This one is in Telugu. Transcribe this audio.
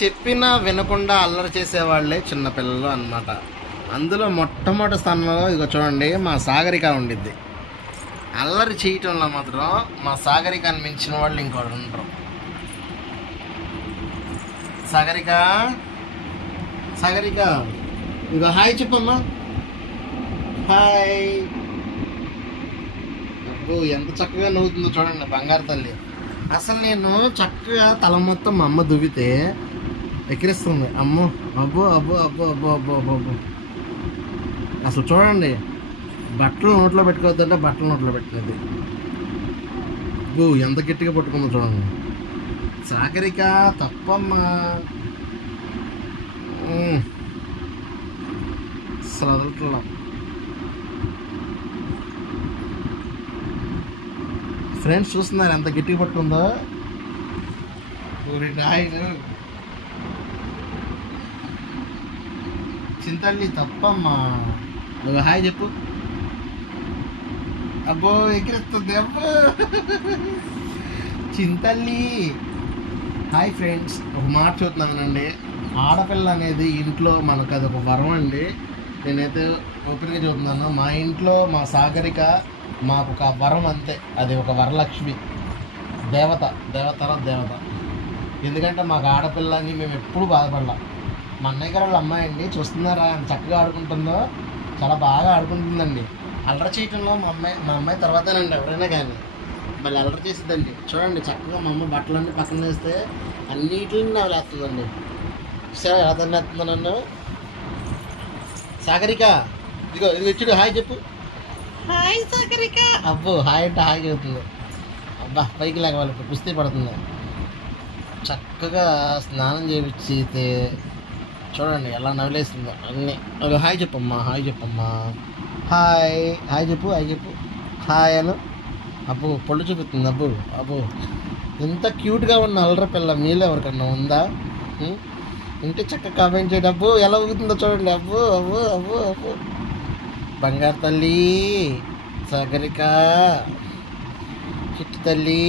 చెప్పినా వినకుండా అల్లరి చేసేవాళ్ళే చిన్నపిల్లలు అన్నమాట. అందులో మొట్టమొదటి స్థానంలో ఇక చూడండి మా సాగరిక ఉండిద్ది. అల్లరి చేయటంలో మాత్రం మా సాగరికని మించిన వాళ్ళు ఇంకోటి ఉండరు. సాగరిక సాగరిక ఇక హాయ్ చెప్పమ్మా. హాయ్. అబ్బో ఎంత చక్కగా నవ్వుతుందో చూడండి బంగారు తల్లి. అసలు నేను చక్కగా తల మొత్తం మా అమ్మ దువ్వితే ఎక్కిరిస్తుంది. అమ్మో అబ్బో అబ్బో అబ్బో అబ్బో అబ్బో అబ్బో అబ్బో. అసలు చూడండి బట్టలు నోట్లో పెట్టుకోవద్దంటే బట్టలు నోట్లో పెట్టినది. అబ్బో ఎంత గట్టిగా పట్టుకుందో చూడండి. సాగరిక తప్పమ్మా. అసలు వదలట్లా. ఫ్రెండ్స్ చూస్తున్నారు ఎంత గట్టిగా పట్టుకుందో. చింతల్లి తప్పమ్మా. నువ్వు హాయ్ చెప్పు. అబ్బో ఎగిరిస్తుంది. అబ్బో చింతల్లి హాయ్ ఫ్రెండ్స్. ఒక మాట చూస్తున్నానండి, ఆడపిల్ల అనేది ఇంట్లో మనకు అది ఒక వరం అండి. నేనైతే ఓపెన్గా చూస్తున్నాను, మా ఇంట్లో మా సాగరిక మాకు ఒక వరం అంతే. అది ఒక వరలక్ష్మి, దేవత, దేవతల దేవత. ఎందుకంటే మాకు ఆడపిల్లని మేము ఎప్పుడు బాధపడలాం. మా అన్నయ్య గారు వాళ్ళ అమ్మాయి అండి, చూస్తున్నారా ఎంత చక్కగా ఆడుకుంటుందో. చాలా బాగా ఆడుకుంటుందండి. అల్లరి చేయటంలో మా అమ్మాయి తర్వాతేనండి ఎవరైనా కానీ. మళ్ళీ అల్లరి చేసిద్దండి. చూడండి చక్కగా మా అమ్మ బట్టలన్నీ పక్కన వేస్తే అన్నిటిని నాకు లేస్తుందండి. సరే ఎలా తన్నేస్తుందో నన్ను. సాగరిక ఇదిగో ఇది వచ్చాడు హాయ్ చెప్పు. హాయ్ సాగరిక. అబ్బో హాయ్ అంటే హాయ్ చెబుతుంది. అబ్బా పైకి లేక వాళ్ళకి కుస్తీ పడుతుంది. చక్కగా స్నానం చేయించితే చూడండి ఎలా నవ్వులేస్తుందో అన్నీ. ఒక హాయ్ చెప్పమ్మా. హాయ్ చెప్పమ్మా. హాయ్ హాయ్ చెప్పు. హాయ్ చెప్పు. హాయ్ అను. అబ్బో పళ్ళు చూపిస్తుంది. అబ్బో అబ్బో ఎంత క్యూట్గా ఉన్న అల్లరి పిల్ల మీలో ఎవరికన్నా ఉందా? ఇంటి చక్కగా కామెంట్ చేయండి. అబ్బో ఎలా ఊగుతుందో చూడండి. అబ్బో అబ్బో అబ్బో అబ్బో బంగారు తల్లి సాగరిక చిట్టు తల్లి.